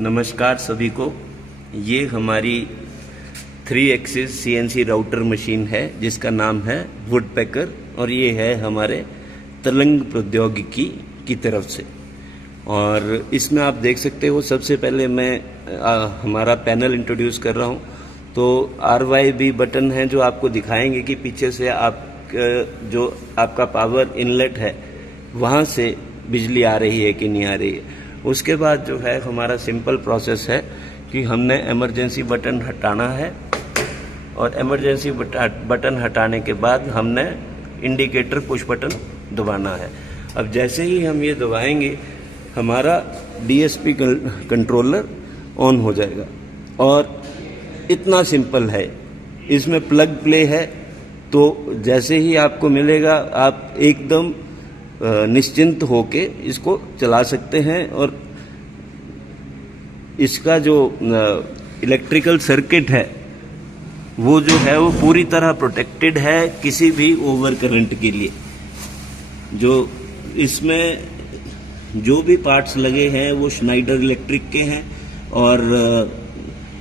नमस्कार सभी को। ये हमारी 3 एक्सिस CNC राउटर मशीन है जिसका नाम है वुडपेकर और ये है हमारे तरंग प्रौद्योगिकी की तरफ से। और इसमें आप देख सकते हो, सबसे पहले मैं हमारा पैनल इंट्रोड्यूस कर रहा हूँ। तो RYB बटन है जो आपको दिखाएंगे कि पीछे से आप जो आपका पावर इनलेट है वहाँ से बिजली आ रही है कि नहीं आ रही है। उसके बाद जो है हमारा सिंपल प्रोसेस है कि हमने इमरजेंसी बटन हटाना है और इमरजेंसी बटन हटाने के बाद हमने इंडिकेटर पुश बटन दबाना है। अब जैसे ही हम ये दबाएंगे हमारा DSP कंट्रोलर ऑन हो जाएगा और इतना सिंपल है। इसमें प्लग प्ले है, तो जैसे ही आपको मिलेगा आप एकदम निश्चिंत होके इसको चला सकते हैं। और इसका जो इलेक्ट्रिकल सर्किट है वो जो है वो पूरी तरह प्रोटेक्टेड है किसी भी ओवर करंट के लिए। जो इसमें जो भी पार्ट्स लगे हैं वो श्नाइडर इलेक्ट्रिक के हैं और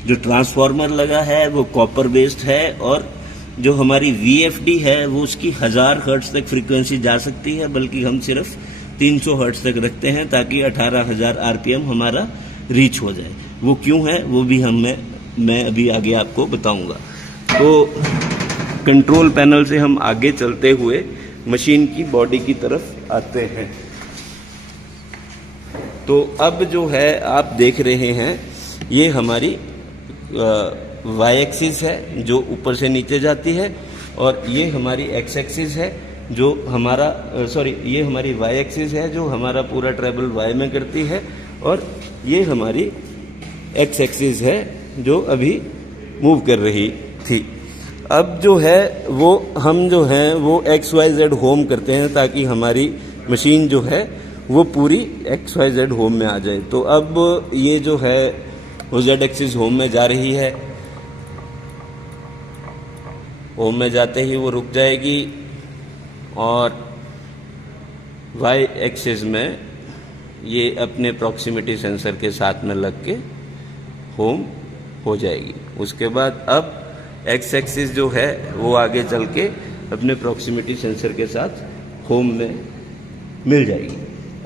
जो ट्रांसफार्मर लगा है वो कॉपर बेस्ड है और जो हमारी VFD है वो उसकी 1000 हर्ट्ज तक फ्रीक्वेंसी जा सकती है, बल्कि हम सिर्फ 300 हर्ट्ज तक रखते हैं ताकि 18000 RPM हमारा रीच हो जाए। वो क्यों है वो भी मैं अभी आगे आपको बताऊंगा। तो कंट्रोल पैनल से हम आगे चलते हुए मशीन की बॉडी की तरफ आते हैं। तो अब जो है आप देख रहे हैं ये हमारी Y एक्सिस है जो ऊपर से नीचे जाती है और ये हमारी X एक्सिस है जो हमारा ये हमारी Y एक्सिस है जो हमारा पूरा ट्रैवल Y में करती है और ये हमारी X एक्सिस है जो अभी मूव कर रही थी। अब जो है वो हम जो है वो XYZ होम करते हैं ताकि हमारी मशीन जो है वो पूरी XYZ होम में आ जाए। तो अब ये जो है वो Z एक्सिस होम में जा रही है। होम में जाते ही वो रुक जाएगी और Y एक्सिस में ये अपने प्रॉक्सिमिटी सेंसर के साथ में लग के होम हो जाएगी। उसके बाद अब X एक्सिस जो है वो आगे चल के अपने प्रॉक्सिमिटी सेंसर के साथ होम में मिल जाएगी।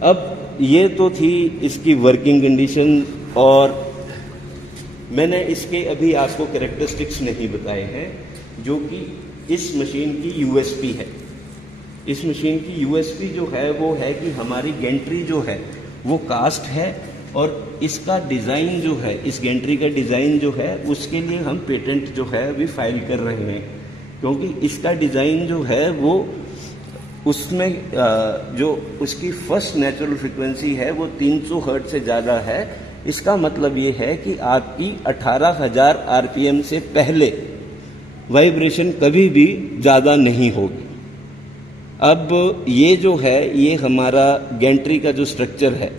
अब ये तो थी इसकी वर्किंग कंडीशन और मैंने इसके अभी आपको कैरेक्टरिस्टिक्स नहीं बताए हैं जो कि इस मशीन की USP है। इस मशीन की USP जो है वो है कि हमारी गेंट्री जो है वो कास्ट है और इसका डिज़ाइन जो है, इस गेंट्री का डिज़ाइन जो है उसके लिए हम पेटेंट जो है अभी फाइल कर रहे हैं, क्योंकि इसका डिज़ाइन जो है वो उसमें जो उसकी फर्स्ट नेचुरल फ्रिक्वेंसी है वो 300 हर्ट्ज से ज़्यादा है। इसका मतलब ये है कि आपकी 18000 RPM से पहले वाइब्रेशन कभी भी ज़्यादा नहीं होगी। अब ये जो है ये हमारा गेंट्री का जो स्ट्रक्चर है,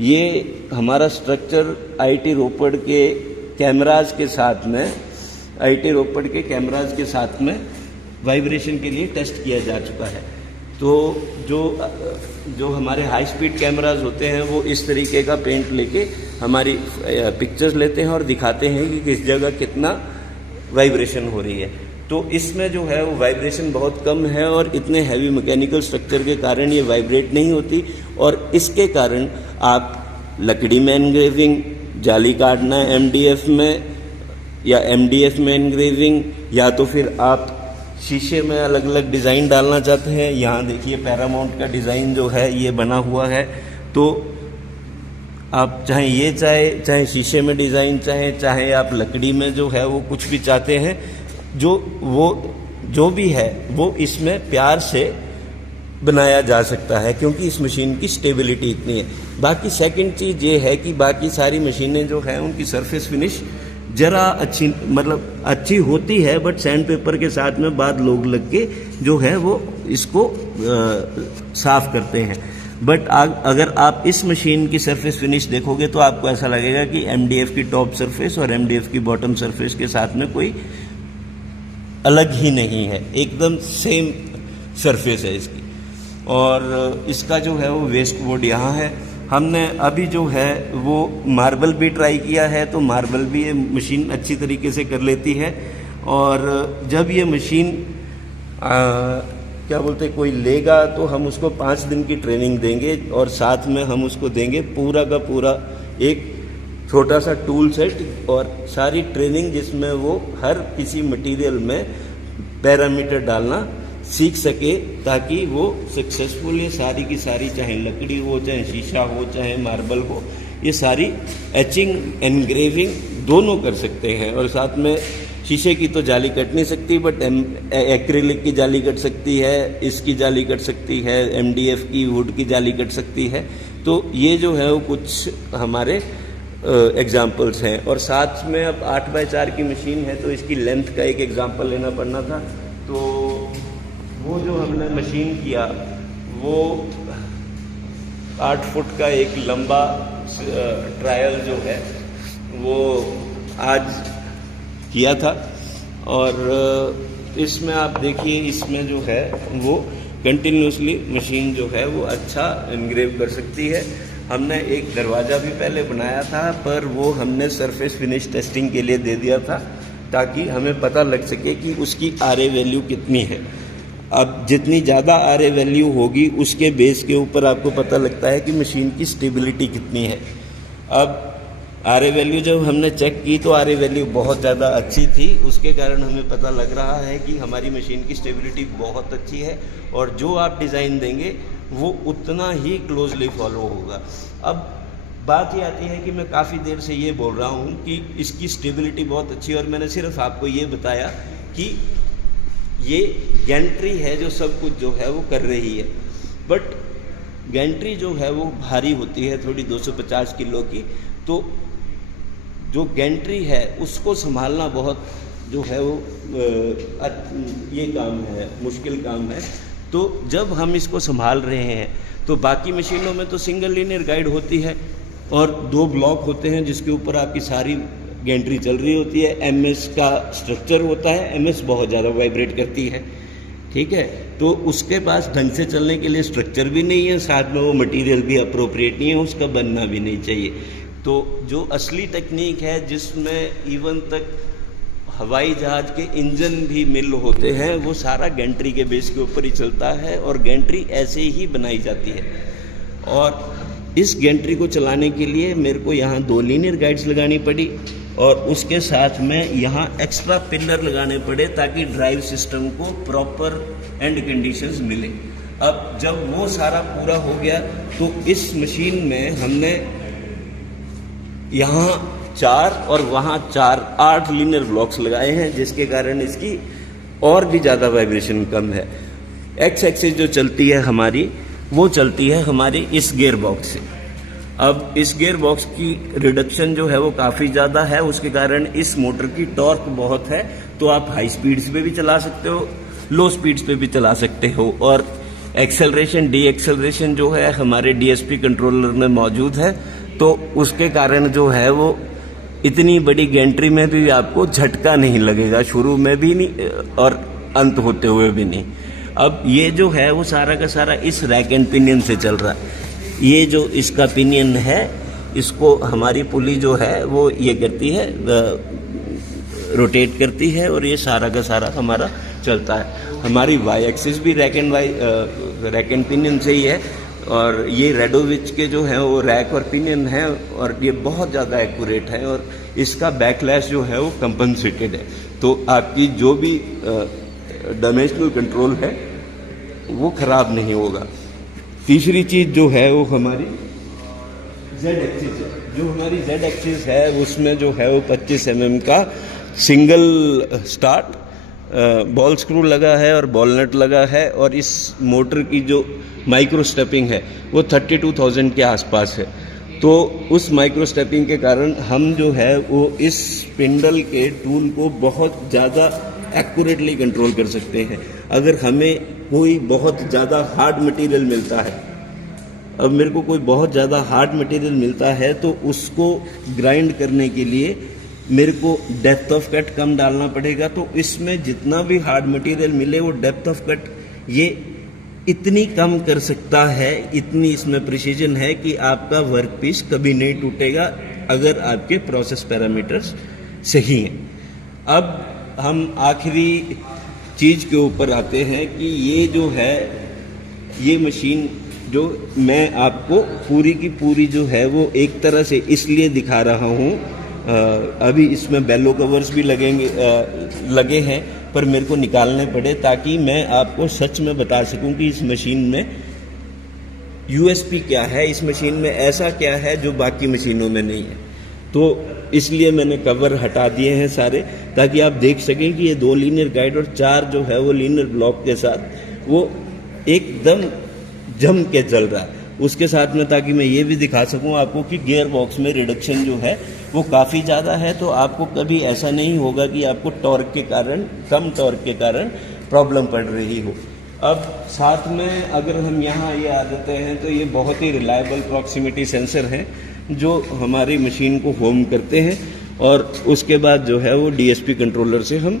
ये हमारा स्ट्रक्चर IIT रोपड़ के कैमराज के साथ में वाइब्रेशन के लिए टेस्ट किया जा चुका है। तो जो हमारे हाई स्पीड कैमराज होते हैं वो इस तरीके का पेंट लेके हमारी पिक्चर्स लेते हैं और दिखाते हैं कि किस जगह कितना वाइब्रेशन हो रही है। तो इसमें जो है वो वाइब्रेशन बहुत कम है और इतने हैवी मैकेनिकल स्ट्रक्चर के कारण ये वाइब्रेट नहीं होती और इसके कारण आप लकड़ी में एनग्रेविंग, जाली काटना है MDF में या MDF में एनग्रेविंग, या तो फिर आप शीशे में अलग अलग डिज़ाइन डालना चाहते हैं। यहाँ देखिए पैरामाउंट का डिज़ाइन जो है ये बना हुआ है। तो आप चाहे शीशे में डिज़ाइन चाहे आप लकड़ी में जो है वो कुछ भी चाहते हैं, जो भी है वो इसमें प्यार से बनाया जा सकता है क्योंकि इस मशीन की स्टेबिलिटी इतनी है। बाकी सेकंड चीज़ ये है कि बाकी सारी मशीनें जो है उनकी सरफेस फिनिश जरा अच्छी होती है, बट सैंड पेपर के साथ में बाद लोग लग के जो है वो इसको साफ करते हैं। बट अगर आप इस मशीन की सरफेस फिनिश देखोगे तो आपको ऐसा लगेगा कि MDF की टॉप सरफेस और MDF की बॉटम सरफेस के साथ में कोई अलग ही नहीं है, एकदम सेम सरफेस है इसकी। और इसका जो है वो वेस्ट बोर्ड यहाँ है। हमने अभी जो है वो मार्बल भी ट्राई किया है, तो मार्बल भी ये मशीन अच्छी तरीके से कर लेती है। और जब ये मशीन क्या बोलते कोई लेगा तो हम उसको 5 दिन की ट्रेनिंग देंगे, और साथ में हम उसको देंगे पूरा का पूरा एक छोटा सा टूल सेट और सारी ट्रेनिंग, जिसमें वो हर किसी मटेरियल में पैरामीटर डालना सीख सके, ताकि वो सक्सेसफुल ये सारी की सारी, चाहे लकड़ी हो, चाहे शीशा हो, चाहे मार्बल हो, ये सारी एचिंग एनग्रेविंग दोनों कर सकते हैं। और साथ में शीशे की तो जाली कट नहीं सकती, बट एक्रिलिक की जाली कट सकती है, इसकी जाली कट सकती है, MDF की वुड की जाली कट सकती है। तो ये जो है वो कुछ हमारे एग्जाम्पल्स हैं। और साथ में अब 8x4 की मशीन है, तो इसकी लेंथ का एक एग्जाम्पल लेना पड़ना था। तो वो जो हमने मशीन किया वो 8 फुट का एक लंबा ट्रायल जो है वो आज किया था। और इसमें आप देखिए, इसमें जो है वो कंटिन्यूसली मशीन जो है वो अच्छा एनग्रेव कर सकती है। हमने एक दरवाज़ा भी पहले बनाया था, पर वो हमने सरफेस फिनिश टेस्टिंग के लिए दे दिया था, ताकि हमें पता लग सके कि उसकी RA वैल्यू कितनी है। अब जितनी ज़्यादा RA वैल्यू होगी, उसके बेस के ऊपर आपको पता लगता है कि मशीन की स्टेबिलिटी कितनी है। अब RA वैल्यू जब हमने चेक की तो RA वैल्यू बहुत ज़्यादा अच्छी थी, उसके कारण हमें पता लग रहा है कि हमारी मशीन की स्टेबिलिटी बहुत अच्छी है, और जो आप डिज़ाइन देंगे वो उतना ही क्लोजली फॉलो होगा। अब बात ये आती है कि मैं काफ़ी देर से ये बोल रहा हूँ कि इसकी स्टेबिलिटी बहुत अच्छी है, और मैंने सिर्फ आपको ये बताया कि ये गैंट्री है जो सब कुछ जो है वो कर रही है। बट गैंट्री जो है वो भारी होती है थोड़ी, 250 किलो की। तो जो गैंट्री है उसको संभालना बहुत जो है वो ये काम है, मुश्किल काम है। तो जब हम इसको संभाल रहे हैं, तो बाकी मशीनों में तो सिंगल लीनियर गाइड होती है और 2 ब्लॉक होते हैं जिसके ऊपर आपकी सारी गैंट्री चल रही होती है। MS का स्ट्रक्चर होता है, MS बहुत ज़्यादा वाइब्रेट करती है, ठीक है। तो उसके पास ढंग से चलने के लिए स्ट्रक्चर भी नहीं है, साथ में वो मटेरियल भी अप्रोप्रिएट नहीं है, उसका बनना भी नहीं चाहिए। तो जो असली टेक्निक है, जिसमें इवन तक हवाई जहाज़ के इंजन भी मिल होते हैं, वो सारा गैंट्री के बेस के ऊपर ही चलता है, और गैंट्री ऐसे ही बनाई जाती है। और इस गैंट्री को चलाने के लिए मेरे को यहाँ 2 लीनियर गाइड्स लगानी पड़ी, और उसके साथ में यहाँ एक्स्ट्रा पिलर लगाने पड़े, ताकि ड्राइव सिस्टम को प्रॉपर एंड कंडीशंस मिले। अब जब वो सारा पूरा हो गया, तो इस मशीन में हमने यहाँ 4 और वहाँ 4, 8 लीनियर ब्लॉक्स लगाए हैं, जिसके कारण इसकी और भी ज़्यादा वाइब्रेशन कम है। X एक्सिस जो चलती है हमारी, वो चलती है हमारी इस गियर बॉक्स से। अब इस गियर बॉक्स की रिडक्शन जो है वो काफ़ी ज़्यादा है, उसके कारण इस मोटर की टॉर्क बहुत है। तो आप हाई स्पीड्स पे भी चला सकते हो, लो स्पीड्स पे भी चला सकते हो। और एक्सेलरेशन, डी एक्सेलरेशन जो है हमारे DSP कंट्रोलर में मौजूद है, तो उसके कारण जो है वो इतनी बड़ी गैंट्री में भी आपको झटका नहीं लगेगा, शुरू में भी नहीं और अंत होते हुए भी नहीं। अब ये जो है वो सारा का सारा इस रैक एंड पिनियन से चल रहा है। ये जो इसका पिनियन है, इसको हमारी पुली जो है वो ये करती है, रोटेट करती है, और ये सारा का सारा हमारा चलता है। हमारी वाई एक्सिस भी रैक एंड पिनियन से ही है, और ये रेडोविच के जो हैं वो रैक और पिनियन है, और ये बहुत ज़्यादा एक्यूरेट है, और इसका बैकलैश जो है वो कंपनसेटेड है। तो आपकी जो भी डायमेंशनल कंट्रोल है वो ख़राब नहीं होगा। तीसरी चीज़ जो है वो हमारी Z एक्सिस है। जो हमारी Z एक्सिस है उसमें जो है वो 25 mm का सिंगल स्टार्ट बॉल स्क्रू लगा है और बॉल नट लगा है, और इस मोटर की जो माइक्रो स्टेपिंग है वो 32,000 के आसपास है। तो उस माइक्रो स्टेपिंग के कारण हम जो है वो इस स्पिंडल के टूल को बहुत ज़्यादा एक्यूरेटली कंट्रोल कर सकते हैं। अगर हमें कोई बहुत ज़्यादा हार्ड मटेरियल मिलता है, अब मेरे को कोई बहुत ज़्यादा हार्ड मटेरियल मिलता है, तो उसको ग्राइंड करने के लिए मेरे को डेप्थ ऑफ कट कम डालना पड़ेगा। तो इसमें जितना भी हार्ड मटेरियल मिले वो डेप्थ ऑफ कट ये इतनी कम कर सकता है, इतनी इसमें प्रिसीजन है कि आपका वर्क पीस कभी नहीं टूटेगा अगर आपके प्रोसेस पैरामीटर्स सही हैं। अब हम आखिरी चीज़ के ऊपर आते हैं कि ये जो है, ये मशीन जो मैं आपको पूरी की पूरी जो है वो एक तरह से इसलिए दिखा रहा हूँ, अभी इसमें बेलो कवर्स भी लगे हैं पर मेरे को निकालने पड़े ताकि मैं आपको सच में बता सकूं कि इस मशीन में यूएसपी क्या है, इस मशीन में ऐसा क्या है जो बाकी मशीनों में नहीं है। तो इसलिए मैंने कवर हटा दिए हैं सारे, ताकि आप देख सकें कि ये 2 लीनियर गाइड और 4 जो है वो लीनियर ब्लॉक के साथ वो एकदम जम के चल रहा है। उसके साथ में ताकि मैं ये भी दिखा सकूं आपको कि गियर बॉक्स में रिडक्शन जो है वो काफ़ी ज़्यादा है, तो आपको कभी ऐसा नहीं होगा कि आपको टॉर्क के कारण, कम टॉर्क के कारण प्रॉब्लम पड़ रही हो। अब साथ में अगर हम यहाँ ये आ जाते हैं तो ये बहुत ही रिलायबल प्रॉक्सिमिटी सेंसर हैं जो हमारी मशीन को होम करते हैं और उसके बाद जो है वो डीएसपी कंट्रोलर से हम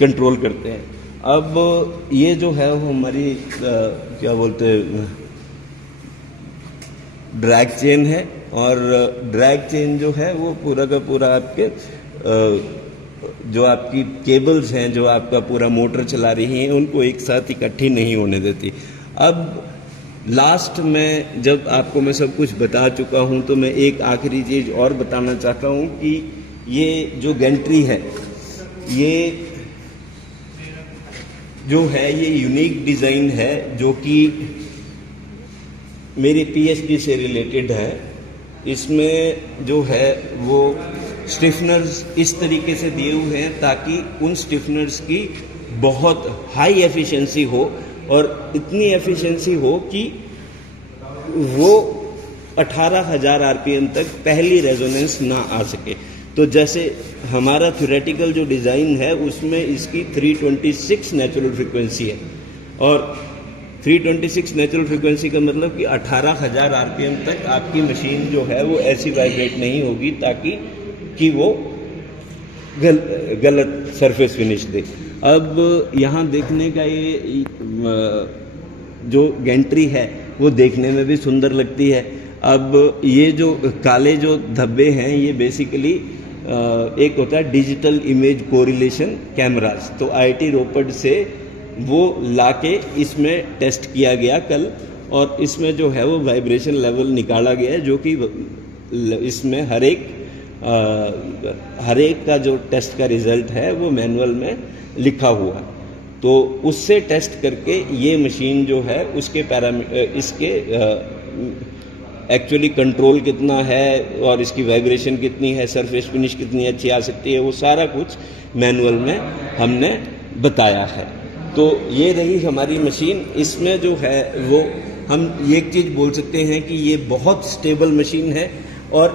कंट्रोल करते हैं। अब ये जो है वो हमारी क्या बोलते हैं, ड्रैग चेन है, और ड्रैग चेन जो है वो पूरा का पूरा आपके जो आपकी केबल्स हैं जो आपका पूरा मोटर चला रही हैं उनको एक साथ इकट्ठी नहीं होने देती। अब लास्ट में जब आपको मैं सब कुछ बता चुका हूं तो मैं एक आखिरी चीज़ और बताना चाहता हूं कि ये जो गेंट्री है, ये जो है ये यूनिक डिज़ाइन है जो कि मेरी पीएचडी से रिलेटेड है। इसमें जो है वो स्टिफनर्स इस तरीके से दिए हुए हैं ताकि उन स्टिफनर्स की बहुत हाई एफिशिएंसी हो, और इतनी एफिशिएंसी हो कि वो 18,000 आरपीएम तक पहली रेजोनेंस ना आ सके। तो जैसे हमारा थ्योरेटिकल जो डिज़ाइन है उसमें इसकी 326 नेचुरल फ्रीक्वेंसी है, और 326 नेचुरल फ्रीक्वेंसी का मतलब कि 18,000 आरपीएम तक आपकी मशीन जो है वो ऐसी वाइब्रेट नहीं होगी ताकि कि वो गलत सरफेस फिनिश दे। अब यहाँ देखने का ये जो गेंट्री है वो देखने में भी सुंदर लगती है। अब ये जो काले जो धब्बे हैं ये बेसिकली एक होता है डिजिटल इमेज कोरिलेशन कैमरास, तो आईआईटी रोपड़ से वो लाके इसमें टेस्ट किया गया कल, और इसमें जो है वो वाइब्रेशन लेवल निकाला गया है जो कि इसमें हर एक का जो टेस्ट का रिज़ल्ट है वो मैनुअल में लिखा हुआ। तो उससे टेस्ट करके ये मशीन जो है उसके इसके एक्चुअली कंट्रोल कितना है और इसकी वाइब्रेशन कितनी है, सरफेस फिनिश कितनी अच्छी आ सकती है, वो सारा कुछ मैनुअल में हमने बताया है। तो ये रही हमारी मशीन। इसमें जो है वो हम एक चीज़ बोल सकते हैं कि ये बहुत स्टेबल मशीन है, और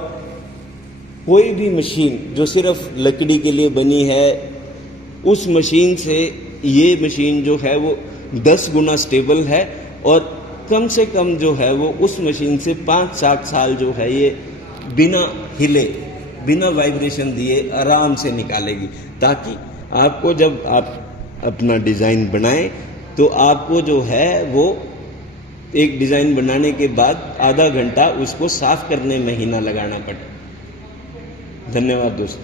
कोई भी मशीन जो सिर्फ लकड़ी के लिए बनी है उस मशीन से ये मशीन जो है वो 10 गुना स्टेबल है, और कम से कम जो है वो उस मशीन से 5-7 साल जो है ये बिना हिले, बिना वाइब्रेशन दिए आराम से निकालेगी, ताकि आपको जब आप अपना डिज़ाइन बनाएं तो आपको जो है वो एक डिज़ाइन बनाने के बाद आधा घंटा उसको साफ करने में ही ना लगाना पड़े। धन्यवाद दोस्तों।